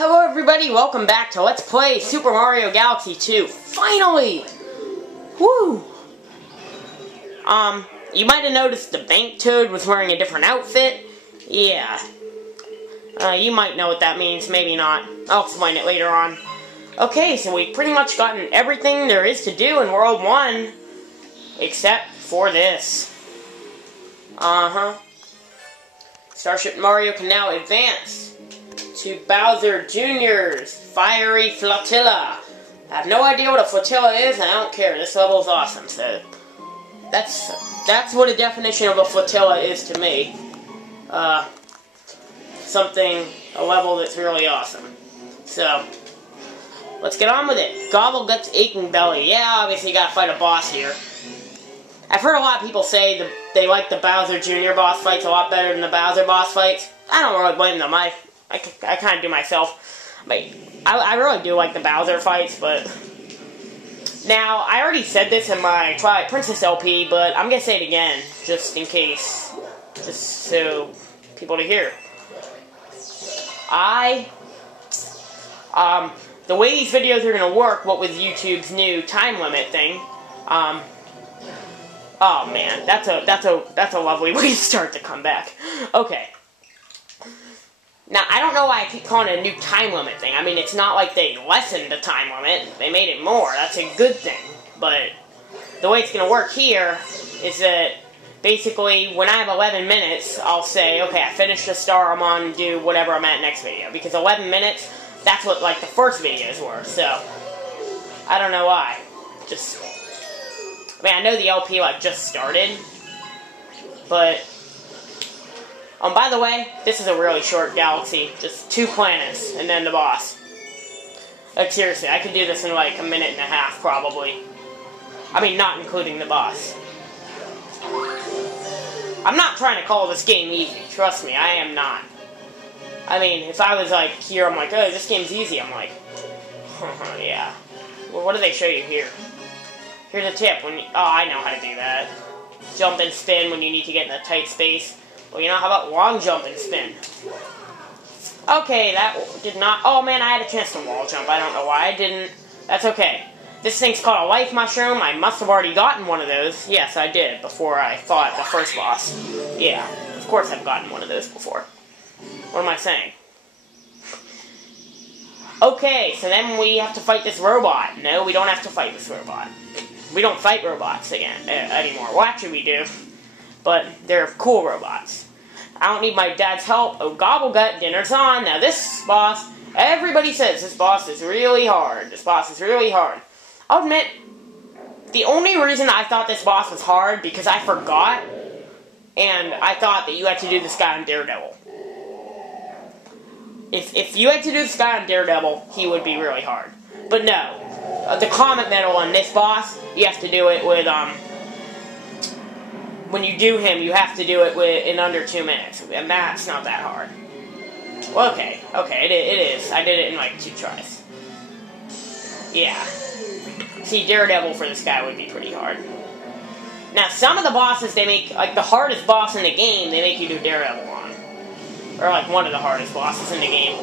Hello everybody, welcome back to Let's Play Super Mario Galaxy 2. Finally! Woo! You might have noticed the bank toad was wearing a different outfit. Yeah. You might know what that means, maybe not. I'll explain it later on. Okay, so we've pretty much gotten everything there is to do in World 1. Except for this. Starship Mario can now advance to Bowser Jr.'s Fiery Flotilla. I have no idea what a flotilla is, and I don't care. This level is awesome, so that's what a definition of a flotilla is to me. A level that's really awesome. So, let's get on with it. Gobble Guts Aching Belly. Yeah, obviously you gotta fight a boss here. I've heard a lot of people say that they like the Bowser Jr. boss fights a lot better than the Bowser boss fights. I don't really blame them. I kind of do myself. But I really do like the Bowser fights, but... Now, I already said this in my Twilight Princess LP, but I'm going to say it again, just in case. Just so people to hear. The way these videos are going to work, what with YouTube's new time limit thing, oh man, that's a lovely way to start the comeback. Okay. Now, I don't know why I keep calling it a new time limit thing. I mean, it's not like they lessened the time limit. They made it more. That's a good thing. But the way it's going to work here is that basically when I have 11 minutes, I'll say, okay, I finished the star I'm on and do whatever I'm at next video. Because 11 minutes, that's what, like, the first videos were. So, I don't know why. I mean, I know the LP, like, just started. But... by the way, this is a really short galaxy. Just 2 planets, and then the boss. Like, seriously, I could do this in like a minute and a half, probably. I mean, not including the boss. I'm not trying to call this game easy. Trust me, I am not. I mean, if I was like, here, I'm like, oh, this game's easy. I'm like, yeah. Well, what do they show you here? Here's a tip. Oh, I know how to do that. Jump and spin when you need to get in a tight space. Well, you know, how about long jump and spin? Okay, that did not... Oh, man, I had a chance to wall jump. I don't know why I didn't. That's okay. This thing's called a life mushroom. I must have already gotten one of those. Yes, I did, before I fought the first boss. Yeah, of course I've gotten one of those before. What am I saying? Okay, so then we have to fight this robot. No, we don't have to fight this robot. We don't fight robots anymore. Well, actually, we do. But they're cool robots. I don't need my dad's help. Oh, Gobblegut, dinner's on. Now this boss, everybody says this boss is really hard. This boss is really hard. I'll admit, the only reason I thought this boss was hard, because I forgot, and I thought that you had to do this guy on Daredevil. If you had to do this guy on Daredevil, he would be really hard. But no. The Comet Medal on this boss, you have to do it with, when you do him, you have to do it in under 2 minutes, and that's not that hard. Well, okay, it is. I did it in like 2 tries. Yeah. See, Daredevil for this guy would be pretty hard. Now, some of the bosses, they make, like the hardest boss in the game, they make you do Daredevil on. Or like one of the hardest bosses in the game.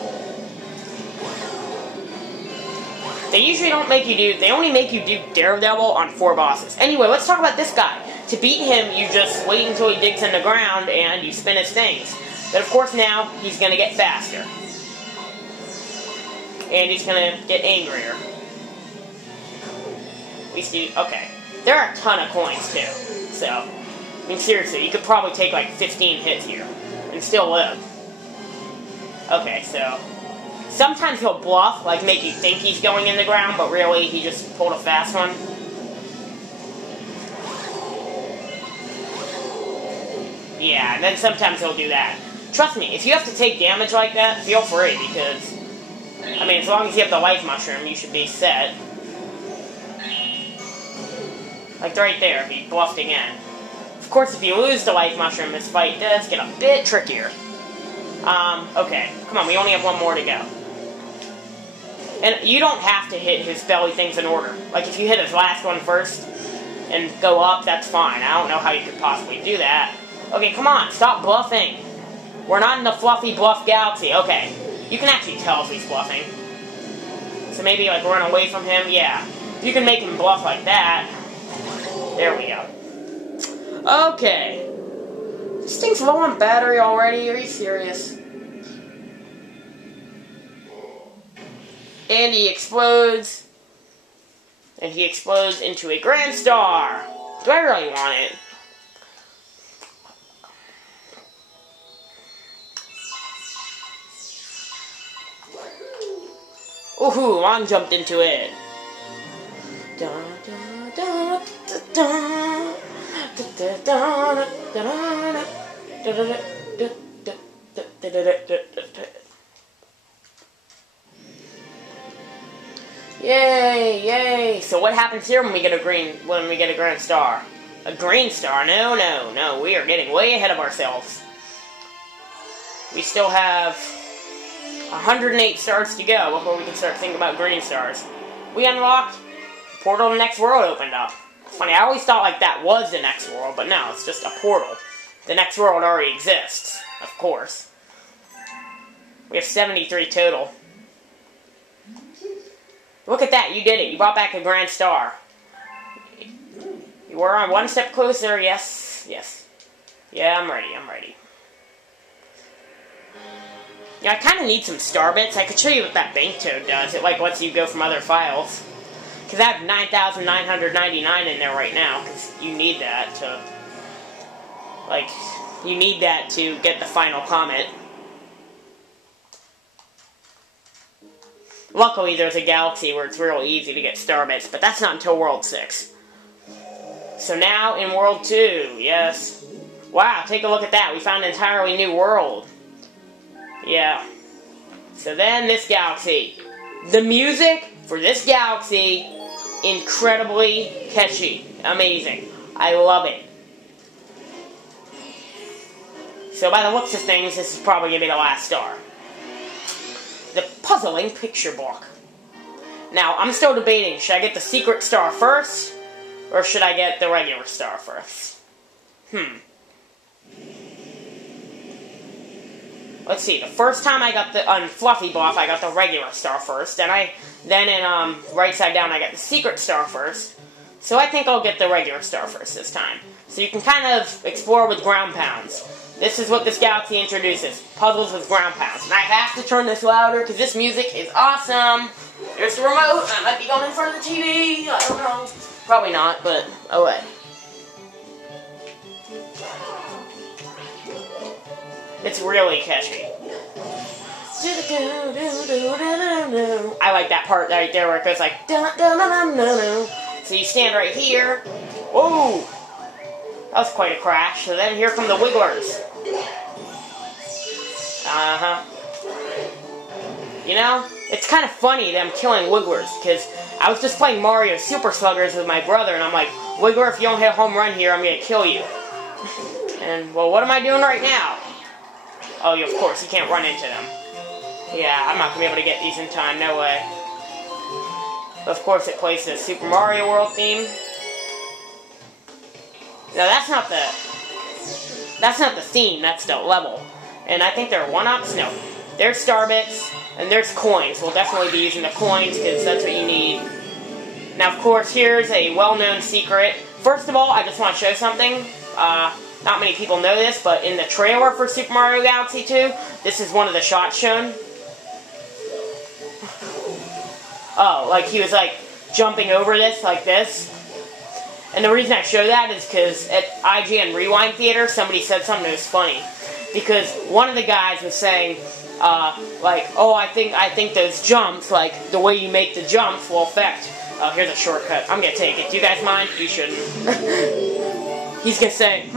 They usually don't make you do, they only make you do Daredevil on 4 bosses. Anyway, let's talk about this guy. To beat him, you just wait until he digs in the ground and you spin his things. But of course now, he's going to get faster. And he's going to get angrier. Okay. There are a ton of coins too. So, I mean seriously, you could probably take like 15 hits here and still live. Okay, so... Sometimes he'll bluff, like make you think he's going in the ground, but really he just pulled a fast one. Yeah, and then sometimes he'll do that. Trust me, if you have to take damage like that, feel free, because... I mean, as long as you have the life mushroom, you should be set. Like right there, if he bluffed again. Of course, if you lose the life mushroom, this fight does get a bit trickier. Okay. Come on, we only have 1 more to go. And you don't have to hit his belly things in order. Like, if you hit his last one first and go up, that's fine. I don't know how you could possibly do that. Okay, come on, stop bluffing. We're not in the fluffy bluff galaxy. Okay. You can actually tell if he's bluffing. So maybe, like, run away from him. Yeah. If you can make him bluff like that. There we go. Okay. This thing's low on battery already. Are you serious? And he explodes. And he explodes into a Grand Star. Do I really want it? Ooh, Long jumped into it. Yay, yay. So what happens here when we get a Grand Star? A green star? No, no, no. We are getting way ahead of ourselves. We still have 108 stars to go before we can start thinking about green stars. We unlocked the portal to the next world opened up. It's funny, I always thought like that was the next world, but no, it's just a portal. The next world already exists, of course. We have 73 total. Look at that, you did it. You brought back a Grand Star. You were on one step closer, yes, yes. Yeah, I'm ready, I'm ready. Yeah, I kind of need some star bits. I could show you what that bank toad does. It, like, lets you go from other files. Because I have 9,999 in there right now, because you need that to, like, you need that to get the final comet. Luckily, there's a galaxy where it's real easy to get star bits, but that's not until World 6. So now, in World 2, yes. Wow, take a look at that. We found an entirely new world. Yeah. So then, this galaxy. The music for this galaxy, incredibly catchy. Amazing. I love it. So by the looks of things, this is probably going to be the last star. The puzzling picture book. Now, I'm still debating, should I get the secret star first, or should I get the regular star first? Let's see, the first time I got the, on Fluffy Bluff, I got the regular star first, then in, right side down, I got the secret star first, so I think I'll get the regular star first this time. So you can kind of explore with ground pounds. This is what this galaxy introduces, puzzles with ground pounds. And I have to turn this louder, because this music is awesome. There's the remote, I might be going in front of the TV, I don't know. Probably not, but, oh wait. It's really catchy. I like that part right there where it goes like so you stand right here. Whoa! That was quite a crash. So then here come the Wigglers. You know, it's kind of funny them killing Wigglers, because I was just playing Mario Super Sluggers with my brother, and I'm like, Wiggler, if you don't hit a home run here, I'm going to kill you. And, well, what am I doing right now? Oh, of course, you can't run into them. Yeah, I'm not going to be able to get these in time, no way. Of course, it plays the Super Mario World theme. No, that's not the theme, that's the level. And I think there are one-ups, no. There's star bits, and there's coins. We'll definitely be using the coins, because that's what you need. Now, of course, here's a well-known secret. First of all, I just want to show something. Not many people know this, but in the trailer for Super Mario Galaxy 2, this is one of the shots shown. Oh, like he was like jumping over this, like this. And the reason I show that is because at IGN Rewind Theater, somebody said something that was funny. Because one of the guys was saying, like, oh, I think those jumps, like, the way you make the jumps will affect, here's a shortcut, I'm gonna take it, do you guys mind? You shouldn't. He's gonna say,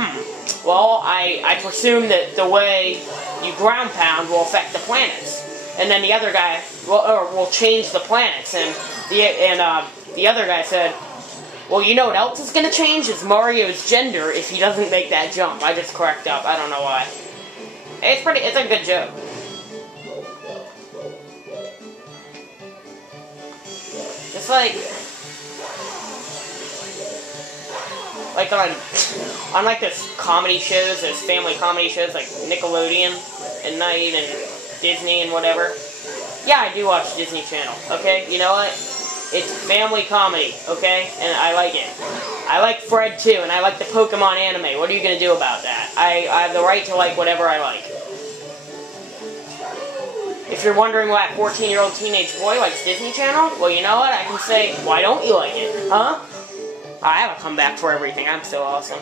well, I presume that the way you ground pound will affect the planets. And then the other guy, will change the planets, and the other guy said, well, you know what else is gonna change? Is Mario's gender if he doesn't make that jump. I just cracked up, I don't know why. It's a good joke. Just like on like this comedy shows, those family comedy shows like Nickelodeon at night and Disney and whatever. Yeah, I do watch Disney Channel, okay? You know what? It's family comedy, okay? And I like it. I like Fred, too, and I like the Pokemon anime. What are you going to do about that? I have the right to like whatever I like. If you're wondering why a 14-year-old teenage boy likes Disney Channel, well, you know what? I can say, why don't you like it? Huh? I have a comeback for everything. I'm so awesome.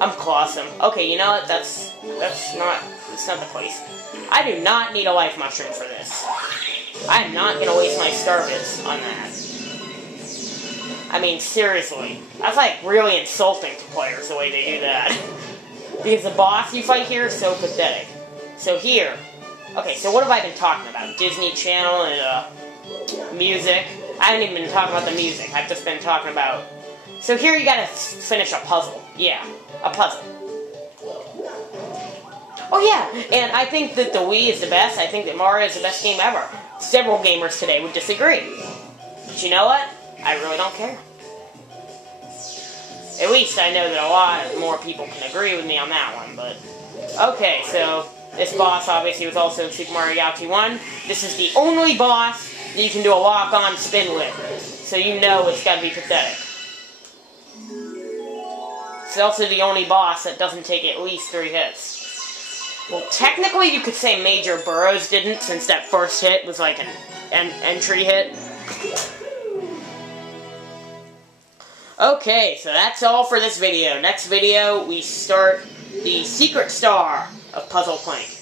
I'm clawsome. Okay, you know what? That's not the place. I do not need a life mushroom for this. I am not going to waste my star bits on that. I mean, seriously. That's like really insulting to players the way they do that. Because the boss you fight here is so pathetic. So here. Okay, so what have I been talking about? Disney Channel and music. I haven't even been talking about the music. I've just been talking about... So here you gotta finish a puzzle. Yeah, a puzzle. Oh yeah, and I think that the Wii is the best. I think that Mario is the best game ever. Several gamers today would disagree. But you know what? I really don't care. At least I know that a lot more people can agree with me on that one, but... Okay, so this boss obviously was also in Super Mario Galaxy 1. This is the only boss that you can do a lock-on spin with. So you know it's gotta be pathetic. It's also the only boss that doesn't take at least 3 hits. Well, technically you could say Major Burrows didn't, since that first hit was like an entry hit. Okay, so that's all for this video. Next video, we start the Secret Star of Puzzle Plank.